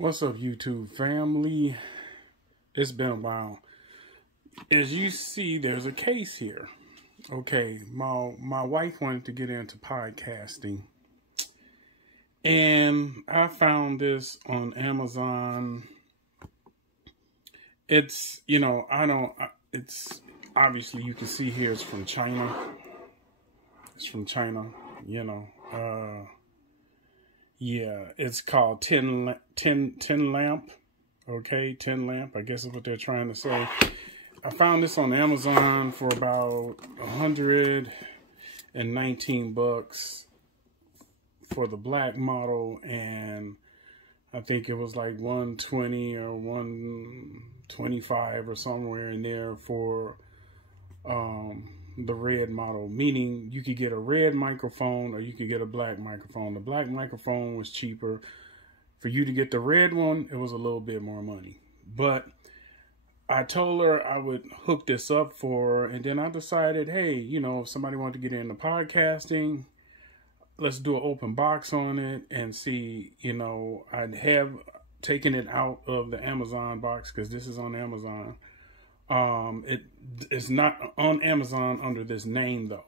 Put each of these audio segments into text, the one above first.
What's up, YouTube family? It's been a while. As you see, there's a case here. Okay, my wife wanted to get into podcasting, and I found this on Amazon. It's, it's obviously you can see here it's from China. It's from China, yeah, it's called Tenlamp. Okay, Tenlamp, I guess is what they're trying to say. I found this on Amazon for about 119 bucks for the black model, and I think it was like 120 or 125 or somewhere in there for the red model, meaning you could get a red microphone or you could get a black microphone. The black microphone was cheaper. For you to get the red one, it was a little bit more money. But I told her I would hook this up for her, and then I decided, hey, if somebody wanted to get into podcasting, let's do an open box on it and see, I'd have taken it out of the Amazon box because this is on Amazon. It is not on Amazon under this name though,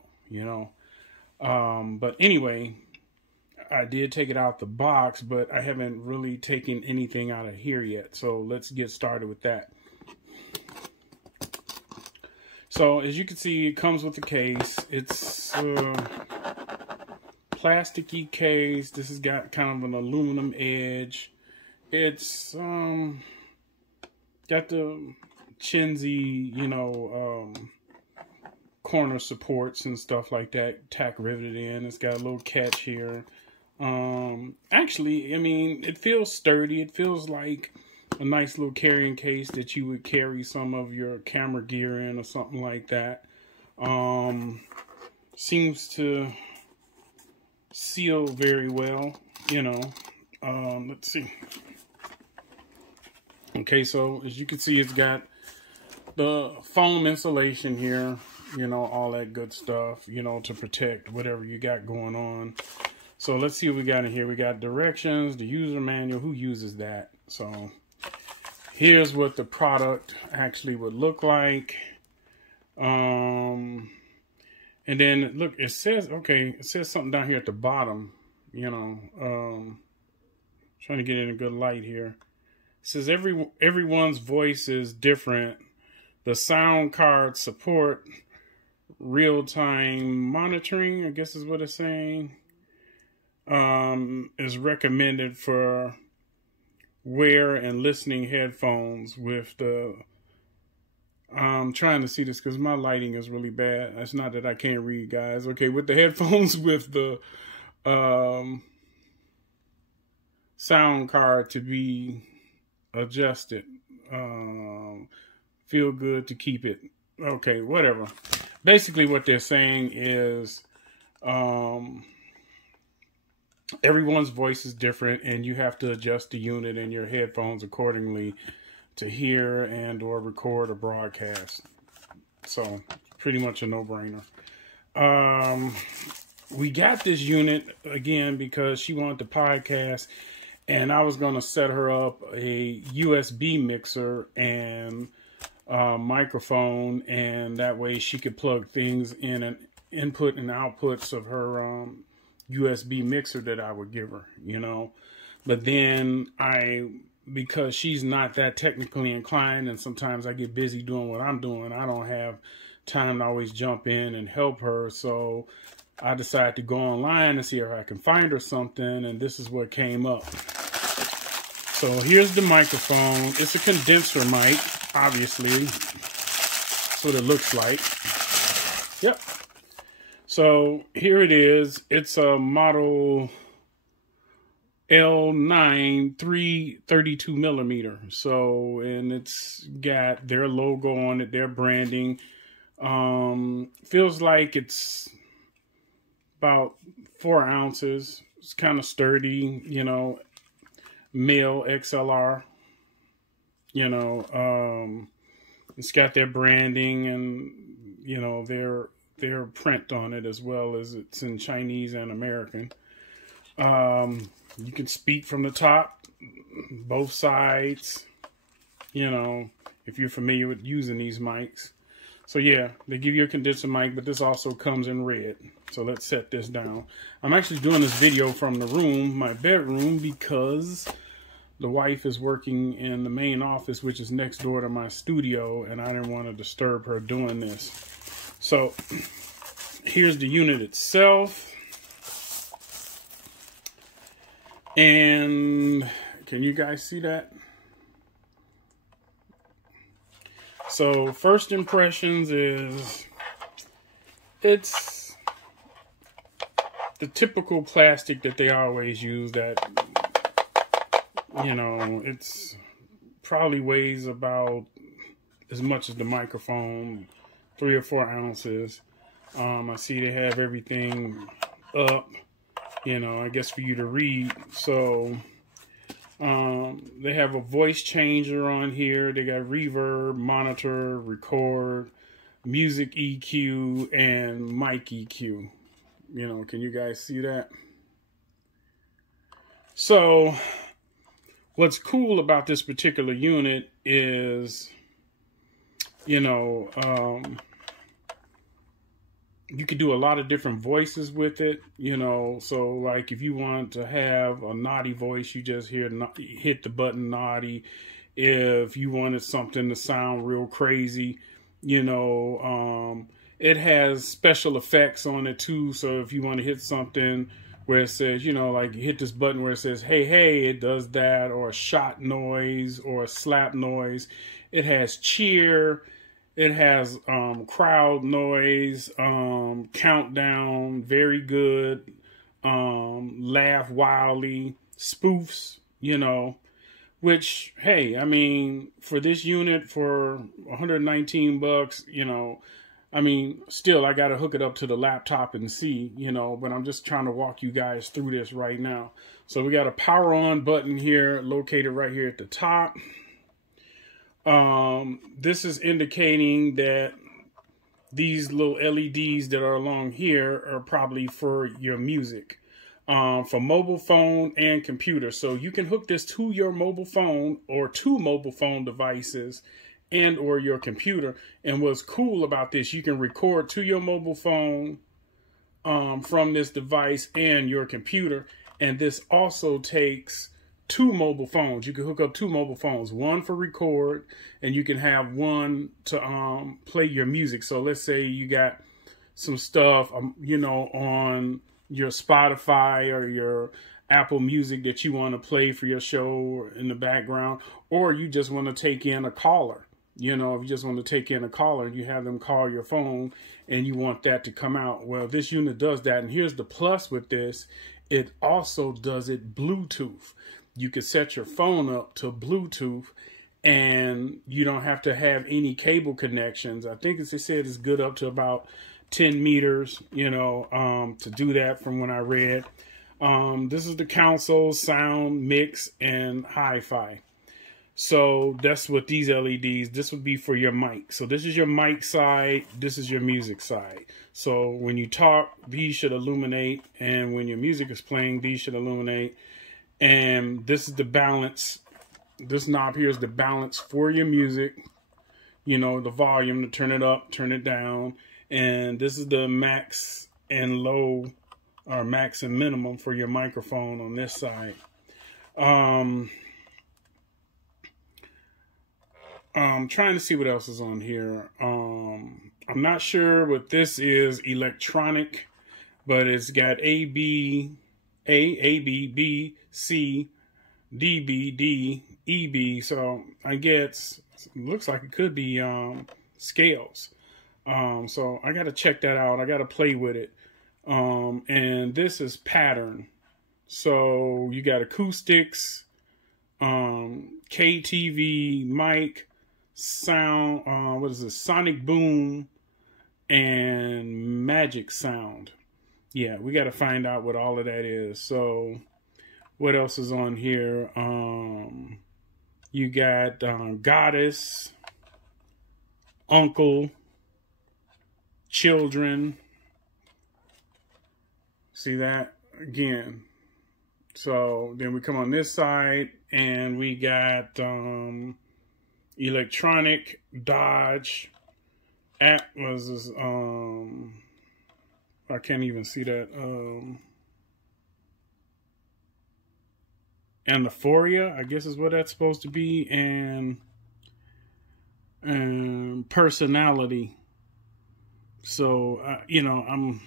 but anyway, I did take it out the box, but I haven't really taken anything out of here yet. So let's get started with that. So as you can see, it comes with the case. It's a plasticky case. This has got kind of an aluminum edge. It's got the Chinsey, corner supports and stuff like that, tack riveted in. It's got a little catch here. Actually, it feels sturdy. It feels like a nice little carrying case that you would carry some of your camera gear in or something like that. Seems to seal very well, let's see. Okay, so as you can see, it's got the foam insulation here, all that good stuff, to protect whatever you got going on. So let's see what we got in here. We got directions, the user manual. Who uses that? So here's what the product actually would look like. And then look, it says something down here at the bottom, trying to get in a good light here. It says everyone's voice is different. The sound card support real-time monitoring, I guess is what it's saying, is recommended for wear and listening headphones with the, I'm trying to see this because my lighting is really bad. It's not that I can't read, guys. Okay, with the headphones with the sound card to be adjusted. Feel good to keep it. Okay, whatever. Basically what they're saying is everyone's voice is different and you have to adjust the unit and your headphones accordingly to hear and or record or broadcast. So pretty much a no-brainer. We got this unit again because she wanted to podcast, and I was going to set her up a USB mixer and microphone, and that way she could plug things in and input and outputs of her USB mixer that I would give her, but then because she's not that technically inclined, and sometimes I get busy doing what I'm doing, I don't have time to always jump in and help her. So I decided to go online and see if I can find her something, and this is what came up. So here's the microphone. It's a condenser mic, obviously. That's what it looks like. Yep. So here it is. It's a model L9 332 millimeter. So, and it's got their logo on it, their branding. Feels like it's about 4 ounces. It's kind of sturdy, male XLR, it's got their branding and, their print on it, as well as it's in Chinese and American. You can speak from the top. both sides, you know, if you're familiar with using these mics. So yeah, they give you a condenser mic, but this also comes in red. So let's set this down. I'm actually doing this video from the room, my bedroom, because the wife is working in the main office, which is next door to my studio, and I didn't want to disturb her doing this. So here's the unit itself. And can you guys see that? So first impressions is it's the typical plastic that they always use, that, you know, it's probably weighs about as much as the microphone, 3 or 4 ounces. I see they have everything up, you know, I guess for you to read. So they have a voice changer on here. They got reverb, monitor, record, music EQ, and mic EQ. You know, can you guys see that? So what's cool about this particular unit is, you know, you could do a lot of different voices with it, you know. So like if you want to have a naughty voice, you just hit the button naughty. If you wanted something to sound real crazy, you know, it has special effects on it too. So if you want to hit something where it says, you know, like hit this button where it says, hey, hey, it does that, or a shot noise or a slap noise. It has cheer. It has crowd noise, countdown, very good, laugh wildly, spoofs, you know, which, hey, I mean, for this unit for 119 bucks, you know, I mean, still, I got to hook it up to the laptop and see, you know, but I'm just trying to walk you guys through this right now. So we got a power on button here, located right here at the top. This is indicating that these little LEDs that are along here are probably for your music, for mobile phone and computer. So you can hook this to your mobile phone or 2 mobile phone devices and or your computer. And what's cool about this, you can record to your mobile phone from this device and your computer. And this also takes 2 mobile phones. You can hook up 2 mobile phones, one for record, and you can have one to play your music. So let's say you got some stuff, you know, on your Spotify or your Apple Music that you want to play for your show in the background, or you just want to take in a caller. You know, if you just want to take in a caller and you have them call your phone and you want that to come out. Well, this unit does that. And here's the plus with this. It also does it Bluetooth. You could set your phone up to Bluetooth and you don't have to have any cable connections. I think, as they said, it's good up to about 10 meters, you know, to do that from when I read. This is the console, sound, mix, and hi-fi. So that's what these LEDs, this would be for your mic. So this is your mic side, this is your music side. So when you talk, these should illuminate, and when your music is playing, these should illuminate. And this is the balance. This knob here is the balance for your music. You know, the volume to turn it up, turn it down. And this is the max and low, or max and minimum for your microphone on this side. I'm trying to see what else is on here. I'm not sure what this is electronic, but it's got A, B, B, C, D, B, D, E, B. So I guess it looks like it could be scales. So I got to check that out. I got to play with it. And this is pattern. So you got acoustics, KTV, mic, sound, what is this? Sonic boom and magic sound. Yeah, we got to find out what all of that is. So what else is on here? You got goddess, uncle, children. See that? Again, So then we come on this side and we got electronic, Dodge, Atlas, I can't even see that, Anaphoria, I guess is what that's supposed to be, and personality. So, you know,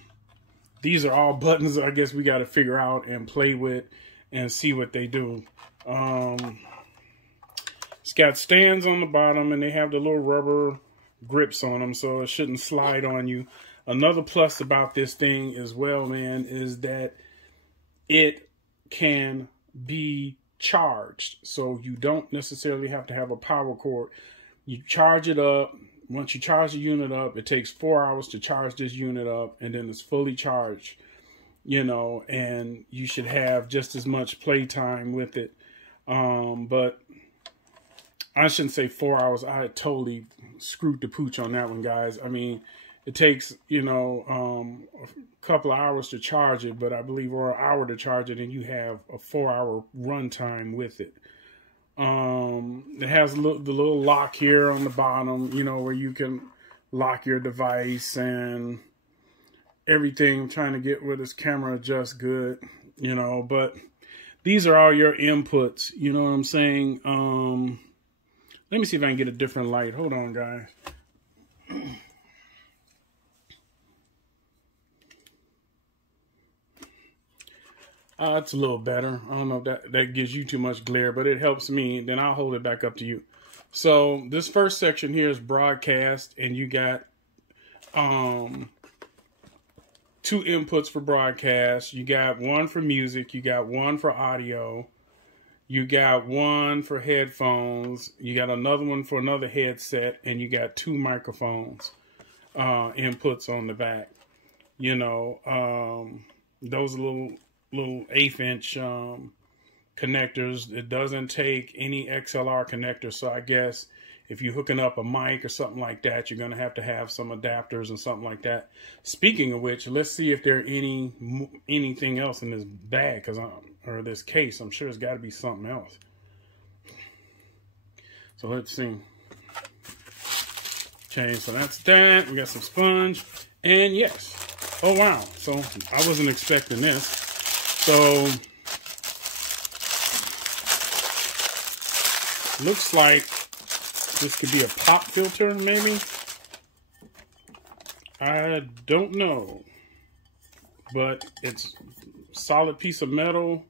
these are all buttons I guess we got to figure out and play with and see what they do. It's got stands on the bottom and they have the little rubber grips on them, so it shouldn't slide on you. Another plus about this thing as well, man, is that it can be charged. So you don't necessarily have to have a power cord. You charge it up. Once you charge the unit up, it takes 4 hours to charge this unit up, and then it's fully charged, you know, and you should have just as much playtime with it. But I shouldn't say 4 hours. I totally screwed the pooch on that one, guys. I mean, it takes, you know, a couple of hours to charge it, but I believe, or an hour to charge it, and you have a 4 hour runtime with it. It has the little lock here on the bottom, you know, where you can lock your device and everything. I'm trying to get where this camera adjusts good, you know, but these are all your inputs, you know what I'm saying? Let me see if I can get a different light. Hold on, guys. It's a little better. I don't know if that gives you too much glare, but it helps me. Then I'll hold it back up to you. So this first section here is broadcast, and you got 2 inputs for broadcast. You got one for music. You got one for audio. You got one for headphones. You got another one for another headset, and you got 2 microphones inputs on the back. You know, those little 1/8 inch connectors. It doesn't take any XLR connector, so I guess if you're hooking up a mic or something like that, you're going to have some adapters and something like that. Speaking of which, let's see if there anything else in this bag, or this case. I'm sure it's got to be something else. So let's see. Okay, so that's that. We got some sponge, and yes. Oh wow! So I wasn't expecting this. So, looks like this could be a pop filter, maybe. I don't know, but it's a solid piece of metal.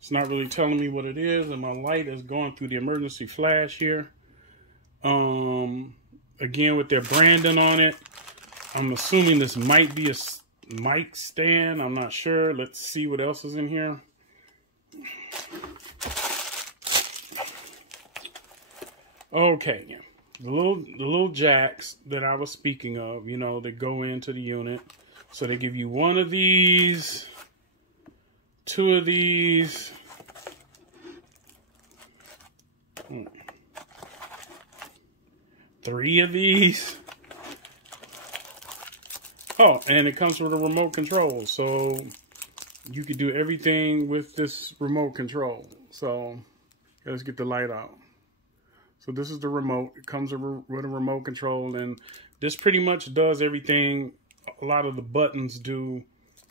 It's not really telling me what it is, and my light is going through the emergency flash here. Again, with their branding on it, I'm assuming this might be a mic stand. I'm not sure. Let's see what else is in here. Okay, the little jacks that I was speaking of, you know, that go into the unit. So they give you 1 of these, 2 of these, 3 of these. Oh, and it comes with a remote control, so you could do everything with this remote control. So let's get the light out. So this is the remote. It comes with a remote control, and this pretty much does everything a lot of the buttons do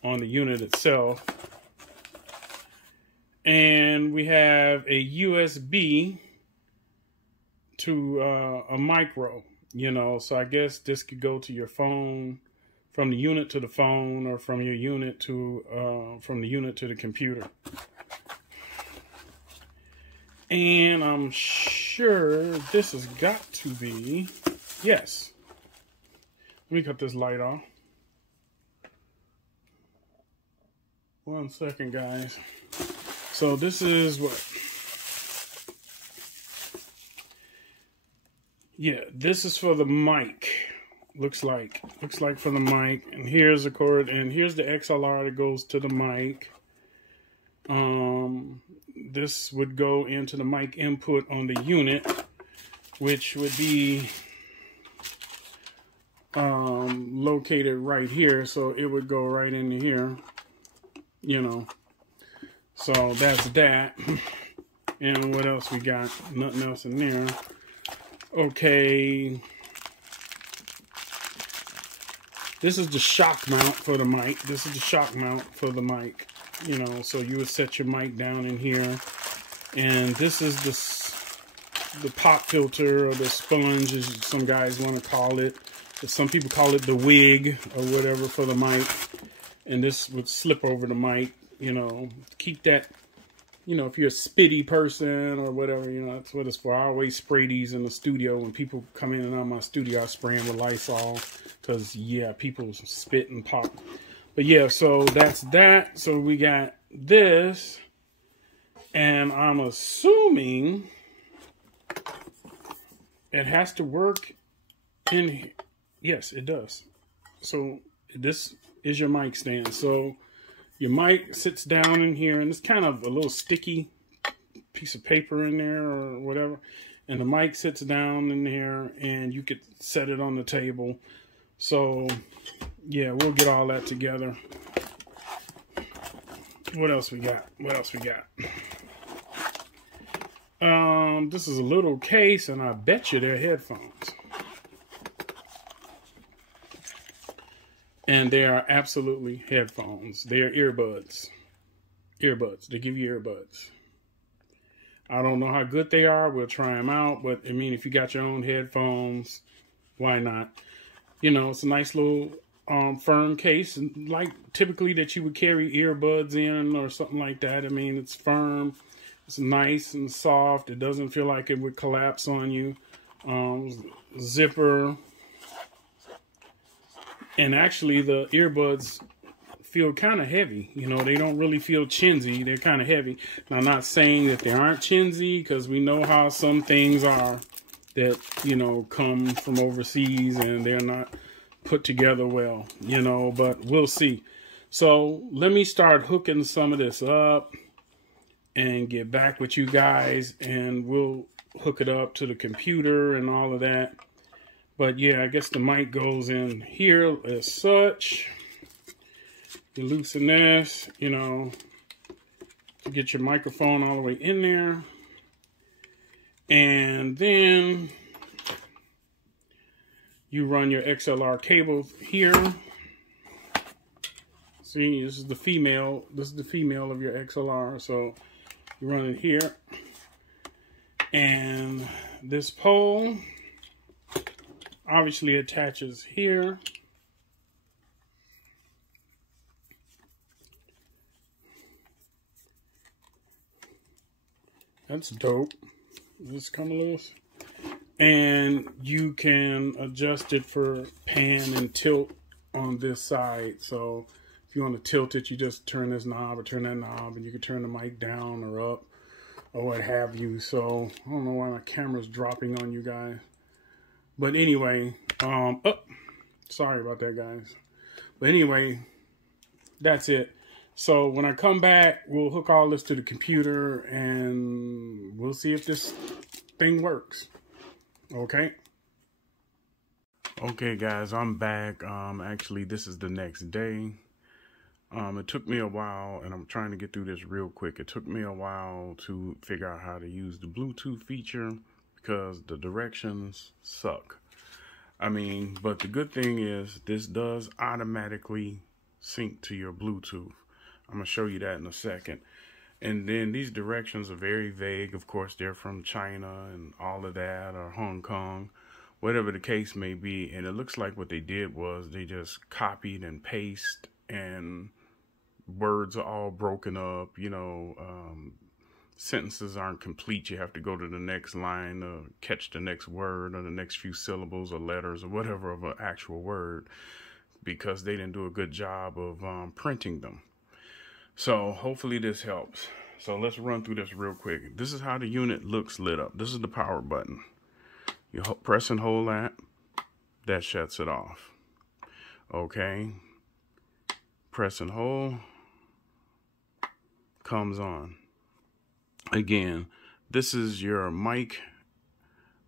on the unit itself. And we have a USB to a micro, you know, so I guess this could go to your phone, from the unit to the phone, or from your unit to from the unit to the computer. And I'm sure this has got to be, yes. Let me cut this light off. 1 second, guys. So this is what, yeah, this is for the mic. Looks like for the mic, and here's the cord, and here's the XLR that goes to the mic. This would go into the mic input on the unit, which would be located right here, so it would go right into here, you know. So that's that. And what else we got? Nothing else in there. Okay. This is the shock mount for the mic. This is the shock mount for the mic. You know, so you would set your mic down in here. And this is the pop filter, or the sponge, as some guys want to call it. Some people call it the wig or whatever for the mic. And this would slip over the mic, you know, keep that, you know, if you're a spitty person or whatever, you know, that's what it's for. I always spray these in the studio. When people come in and out of my studio, I spray them with Lysol because, yeah, people spit and pop. But, yeah, so that's that. So we got this, and I'm assuming it has to work in here. Yes, it does. So this is your mic stand. So your mic sits down in here, and it's kind of a little sticky piece of paper in there or whatever. And the mic sits down in there, and you could set it on the table. So, yeah, we'll get all that together. What else we got? What else we got? This is a little case, and I bet you they're headphones. And they are absolutely headphones. They are earbuds. Earbuds. They give you earbuds. I don't know how good they are. We'll try them out. But, I mean, if you got your own headphones, why not? You know, it's a nice little firm case. And like typically that you would carry earbuds in or something like that. I mean, it's firm. It's nice and soft. It doesn't feel like it would collapse on you. Zipper. And actually, the earbuds feel kind of heavy. You know, they don't really feel chintzy. They're kind of heavy. Now, I'm not saying that they aren't chintzy, because we know how some things are that, you know, come from overseas and they're not put together well, you know, but we'll see. So let me start hooking some of this up and get back with you guys, and we'll hook it up to the computer and all of that. But yeah, I guess the mic goes in here as such. You loosen this, you know, to get your microphone all the way in there. And then you run your XLR cable here. See, this is the female. This is the female of your XLR. So you run it here. And this pole obviously attaches here. That's dope. This come loose. And you can adjust it for pan and tilt on this side. So if you want to tilt it, you just turn this knob or turn that knob, and you can turn the mic down or up or what have you. So I don't know why my camera's dropping on you guys. But anyway, sorry about that, guys. But anyway, that's it. So when I come back, we'll hook all this to the computer, and we'll see if this thing works. Okay. Okay, guys, I'm back. Actually, this is the next day. It took me a while, and I'm trying to get through this real quick. It took me a while to figure out how to use the Bluetooth feature, because the directions suck. I mean, but the good thing is this does automatically sync to your Bluetooth. I'm going to show you that in a second. And then these directions are very vague. Of course, they're from China and all of that, or Hong Kong, whatever the case may be. And it looks like what they did was they just copied and pasted, and words are all broken up, you know, sentences aren't complete. You have to go to the next line to catch the next word or the next few syllables or letters or whatever of an actual word, because they didn't do a good job of printing them. So hopefully this helps. So let's run through this real quick. This is how the unit looks lit up. This is the power button. You press and hold that. That shuts it off. Okay. Press and hold. Comes on. Again, this is your mic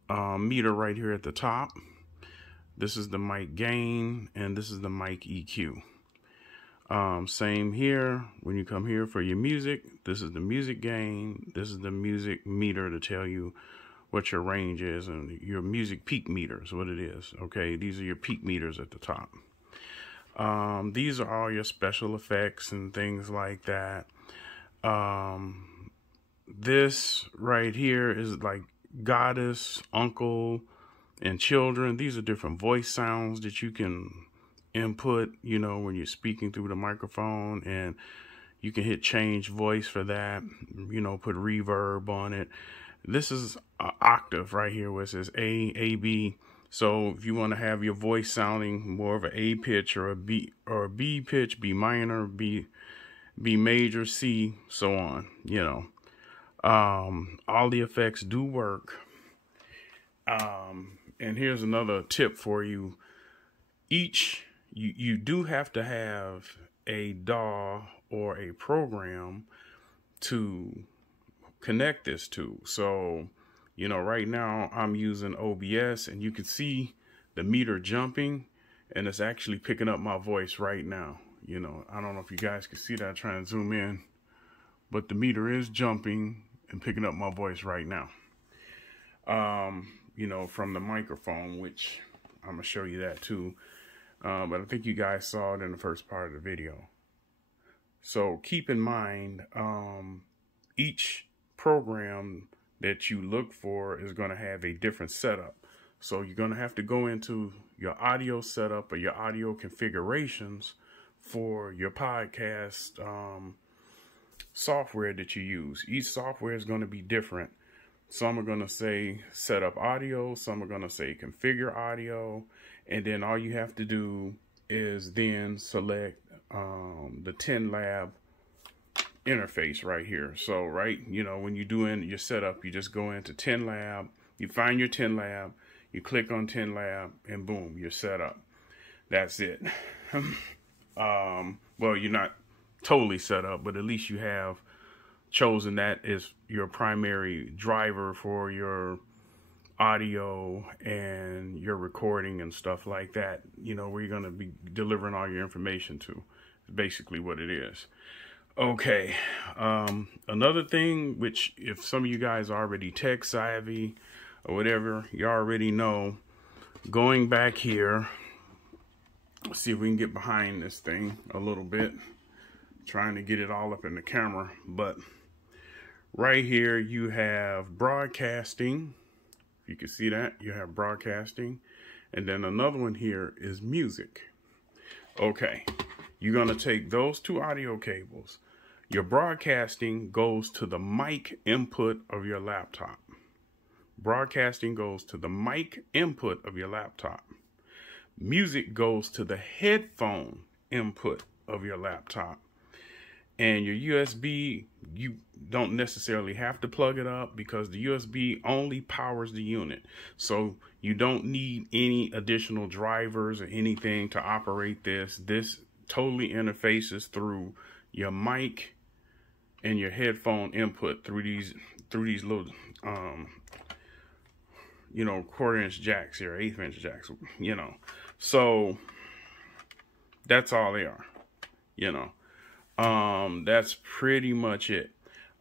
meter right here at the top. This is the mic gain, and this is the mic EQ. Same here. When you come here for your music, this is the music gain. This is the music meter to tell you what your range is, and your music peak meter is what it is. Okay, these are your peak meters at the top. These are all your special effects and things like that. This right here is like goddess, uncle, and children. These are different voice sounds that you can input, you know, when you're speaking through the microphone, and you can hit change voice for that, you know, put reverb on it. This is an octave right here where it says A, B. So if you want to have your voice sounding more of an A pitch or a B pitch, B minor, B major, C, so on, you know. All the effects do work. And here's another tip for you. You do have to have a DAW or a program to connect this to. So, you know, right now I'm using OBS, and you can see the meter jumping, and it's actually picking up my voice right now. You know, I don't know if you guys can see that. Try and zoom in, but the meter is jumping and picking up my voice right now. You know, from the microphone, which I'm gonna show you that too. But I think you guys saw it in the first part of the video. So keep in mind, each program that you look for is going to have a different setup. So you're going to have to go into your audio setup or your audio configurations for your podcast software that you use. Each software is going to be different. Some are going to say set up audio, some are going to say configure audio, and then all you have to do is then select the Tenlamp interface right here. So right, you know, when you're doing your setup, you just go into Tenlamp, you find your Tenlamp, you click on Tenlamp, and boom, you're set up. That's it. Well, you're not totally set up, but at least you have chosen that as your primary driver for your audio and your recording and stuff like that, you know, where you're going to be delivering all your information to. Is basically what it is. Okay, another thing, which if some of you guys are already tech savvy or whatever, you already know, going back here, let's see if we can get behind this thing a little bit, trying to get it all up in the camera, but right here you have broadcasting. You can see that you have broadcasting, and then another one here is music. Okay, you're going to take those two audio cables. Your broadcasting goes to the mic input of your laptop. Broadcasting goes to the mic input of your laptop. Music goes to the headphone input of your laptop. And your USB, you don't necessarily have to plug it up because the USB only powers the unit. So you don't need any additional drivers or anything to operate this. This totally interfaces through your mic and your headphone input through these little you know, 1/4-inch jacks here, 1/8-inch jacks, you know. So that's all they are, you know. That's pretty much it.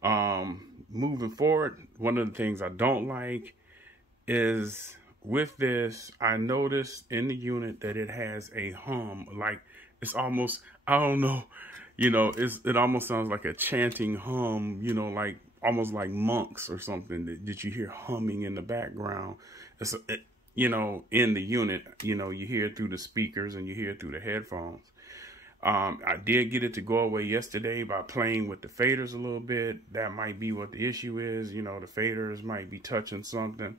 Moving forward, one of the things I don't like is with this, I noticed in the unit that it has a hum, like it's almost, I don't know, you know, it almost sounds like a chanting hum, you know, like almost like monks or something that you hear humming in the background. You know, in the unit, you know, you hear it through the speakers and you hear it through the headphones. I did get it to go away yesterday by playing with the faders a little bit. That might be what the issue is. You know, the faders might be touching something,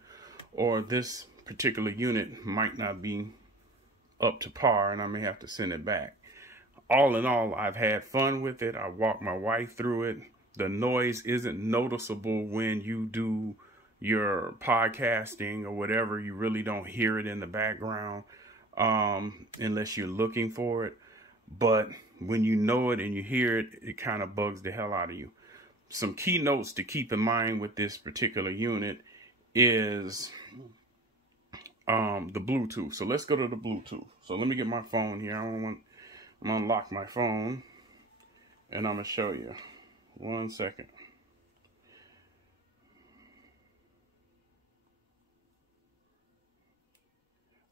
or this particular unit might not be up to par, and I may have to send it back. All in all, I've had fun with it. I walked my wife through it. The noise isn't noticeable when you do your podcasting or whatever. You really don't hear it in the background unless you're looking for it. But when you know it and you hear it, it kind of bugs the hell out of you. Some key notes to keep in mind with this particular unit is the Bluetooth. So let's go to the Bluetooth. So let me get my phone here. I don't want I'm gonna unlock my phone and I'm gonna show you. 1 second.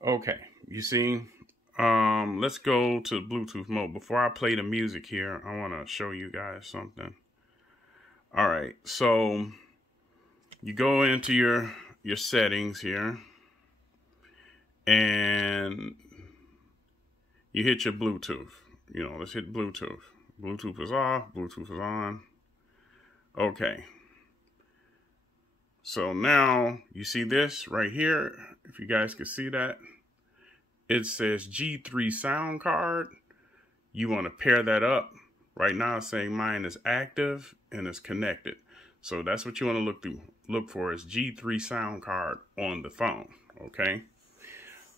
Okay, you see, let's go to Bluetooth mode. Before I play the music here, I want to show you guys something. All right, so you go into your settings here, and you hit your Bluetooth. You know, let's hit Bluetooth. Bluetooth is off, Bluetooth is on. Okay. So now you see this right here. If you guys can see that, it says G3 sound card. You want to pair that up. Right now it's saying mine is active and it's connected. So that's what you want to look for is G3 sound card on the phone. Okay.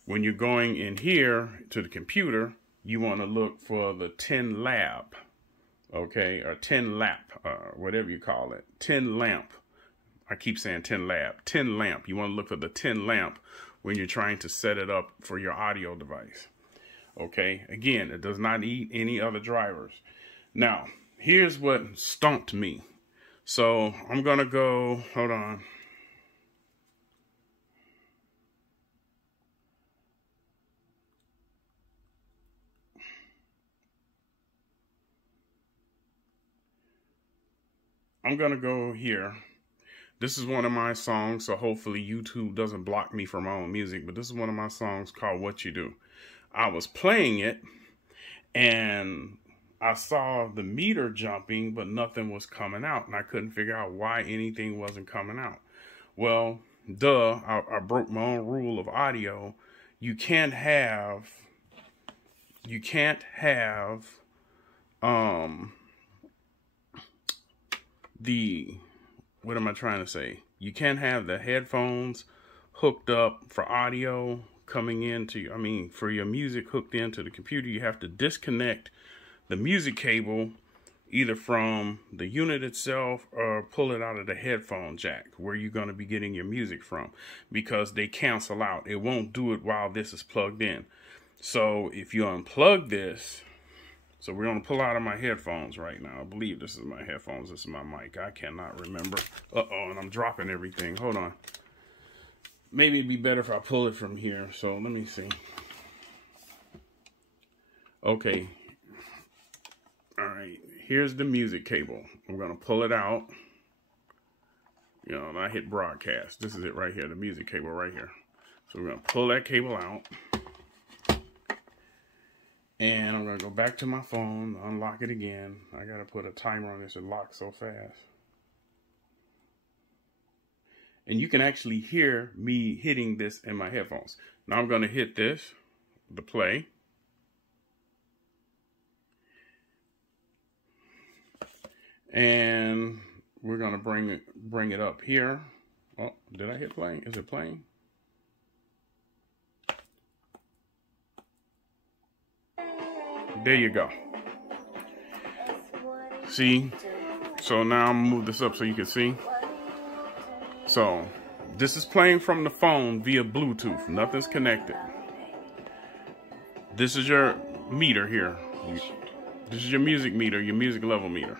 When you're going in here to the computer, you want to look for the Tenlamp. Okay, or Tenlamp, whatever you call it. Tenlamp. I keep saying Tenlamp. You want to look for the Tenlamp when you're trying to set it up for your audio device. Okay, again, it does not eat any other drivers. Now, here's what stumped me. So I'm gonna go, hold on. I'm gonna go here. This is one of my songs, so hopefully YouTube doesn't block me from my own music, but this is one of my songs called What You Do. I was playing it, and I saw the meter jumping, but nothing was coming out, and I couldn't figure out why anything wasn't coming out. Well, I broke my own rule of audio. You can't have, what am I trying to say? You can't have the headphones hooked up for audio coming into, for your music hooked into the computer. You have to disconnect the music cable either from the unit itself or pull it out of the headphone jack where you're going to be getting your music from, because they cancel out. It won't do it while this is plugged in. So if you unplug this, so we're going to pull out of my headphones right now. I believe this is my headphones. This is my mic. I cannot remember. Uh-oh, and I'm dropping everything. Hold on. Maybe it'd be better if I pull it from here. So let me see. Okay. All right. Here's the music cable. I'm going to pull it out. You know, and I hit broadcast. This is it right here. The music cable right here. So we're going to pull that cable out. And I'm going to go back to my phone, unlock it again. I got to put a timer on this. It locks so fast. And you can actually hear me hitting this in my headphones. Now I'm going to hit this, the play. And we're going to bring it up here. Oh, did I hit play? Is it playing? There you go. See? So now I'm gonna move this up so you can see. So this is playing from the phone via Bluetooth. Nothing's connected. This is your meter here. This is your music meter, your music level meter.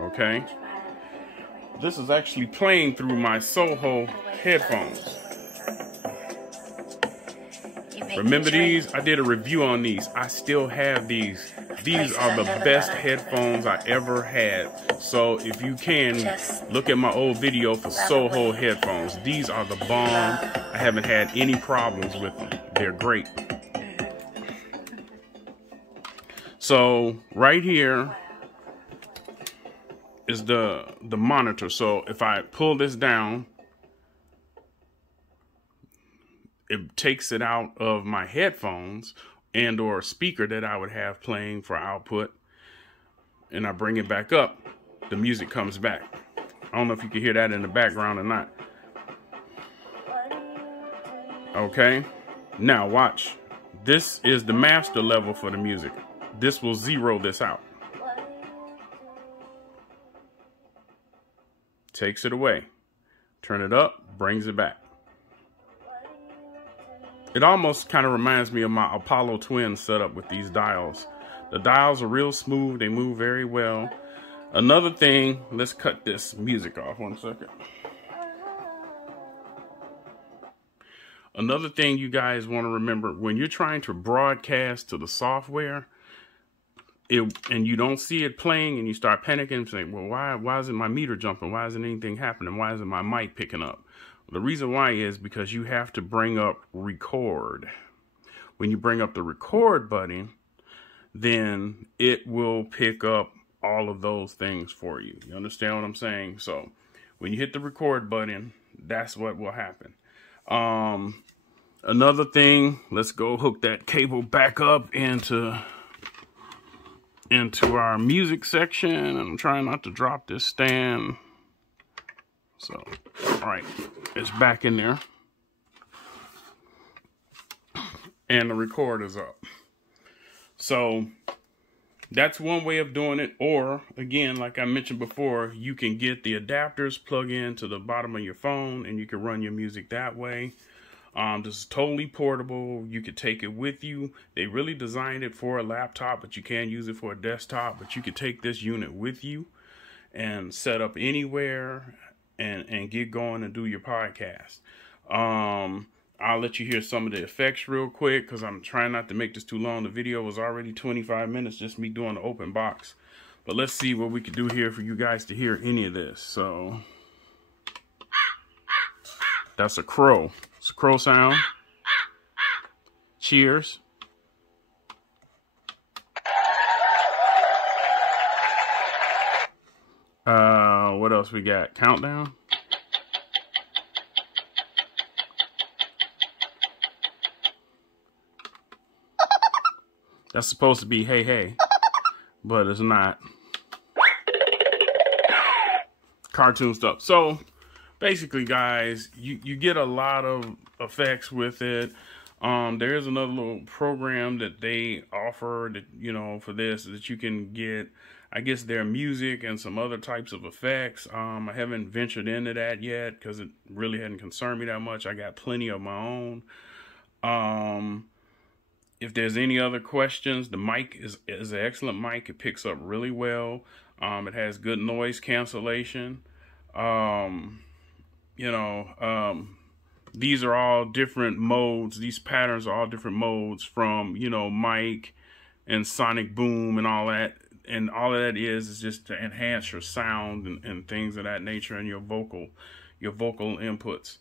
Okay? This is actually playing through my Soho headphones. Remember these? I did a review on these. I still have these. These are the best headphones I ever had. So if you can, look at my old video for Soho headphones. These are the bomb. I haven't had any problems with them. They're great. So right here is the monitor. So if I pull this down, it takes it out of my headphones and or a speaker that I would have playing for output, and I bring it back up. The music comes back. I don't know if you can hear that in the background or not. Okay, now watch. This is the master level for the music. This will zero this out. Takes it away. Turn it up, brings it back. It almost kind of reminds me of my Apollo Twin setup with these dials. The dials are real smooth. They move very well. Another thing, let's cut this music off 1 second. Another thing you guys want to remember, when you're trying to broadcast to the software, and you don't see it playing, and you start panicking and saying, well, why isn't my meter jumping? Why isn't anything happening? Why isn't my mic picking up? The reason why is because you have to bring up record. When you bring up the record button, then it will pick up all of those things for you. You understand what I'm saying? So when you hit the record button, that's what will happen. Another thing, let's go hook that cable back up into our music section. I'm trying not to drop this stand. So, all right, it's back in there. And the record is up. So that's one way of doing it. Or again, like I mentioned before, you can get the adapters, plug into the bottom of your phone, and you can run your music that way. This is totally portable. You could take it with you. They really designed it for a laptop, but you can use it for a desktop. But you could take this unit with you and set up anywhere and get going and do your podcast. I'll let you hear some of the effects real quick because I'm trying not to make this too long. The video was already 25 minutes, just me doing the open box. But let's see what we can do here for you guys to hear any of this. So that's a crow. It's a crow sound. Cheers. What else we got? Countdown. That's supposed to be hey hey, but it's not. Cartoon stuff. So basically, guys, you get a lot of effects with it. There is another little program that they offer that, you know, for this, that you can get, I guess, their music and some other types of effects. I haven't ventured into that yet because it really hadn't concerned me that much. I got plenty of my own. If there's any other questions, the mic is an excellent mic. It picks up really well. It has good noise cancellation. These are all different modes. These patterns are all different modes from, you know, mic and sonic boom and all that. And all of that is just to enhance your sound and things of that nature and your vocal inputs.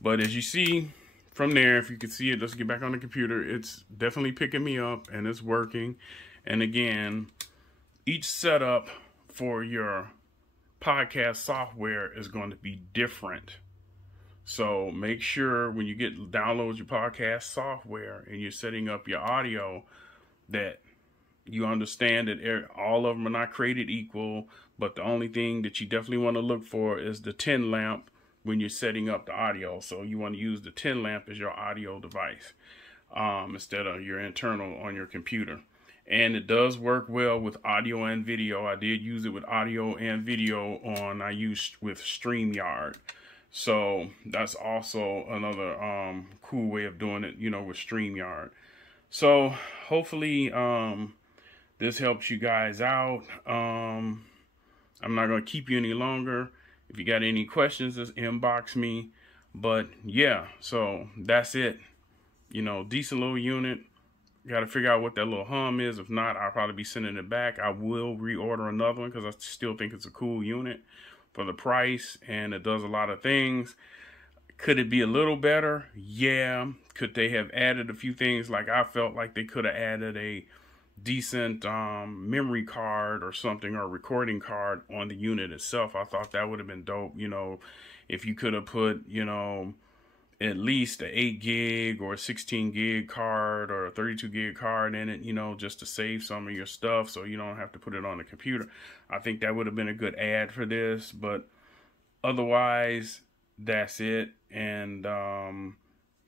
But as you see from there, if you can see it, let's get back on the computer. It's definitely picking me up and it's working. And again, each setup for your podcast software is going to be different. So make sure when you download your podcast software and you're setting up your audio that you understand that all of them are not created equal, but the only thing that you definitely want to look for is the Tenlamp when you're setting up the audio. So you want to use the Tenlamp as your audio device instead of your internal on your computer. And it does work well with audio and video. I did use it with audio and video I used with StreamYard. So that's also another cool way of doing it, you know, with StreamYard. So hopefully this helps you guys out. I'm not going to keep you any longer. If you got any questions, just inbox me. But yeah, so that's it. You know, decent little unit. Got to figure out what that little hum is. If not, I'll probably be sending it back. I will reorder another one because I still think it's a cool unit for the price, and it does a lot of things. Could it be a little better? Yeah. Could they have added a few things? Like I felt like they could have added a decent memory card or something, or recording card on the unit itself. I thought that would have been dope. You know, if you could have put, you know, at least an 8 gig or a 16 gig card or a 32 gig card in it, you know, just to save some of your stuff so you don't have to put it on the computer. I think that would have been a good add for this, but otherwise, that's it. And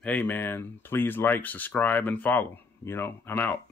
hey man, please like, subscribe, and follow. You know, I'm out.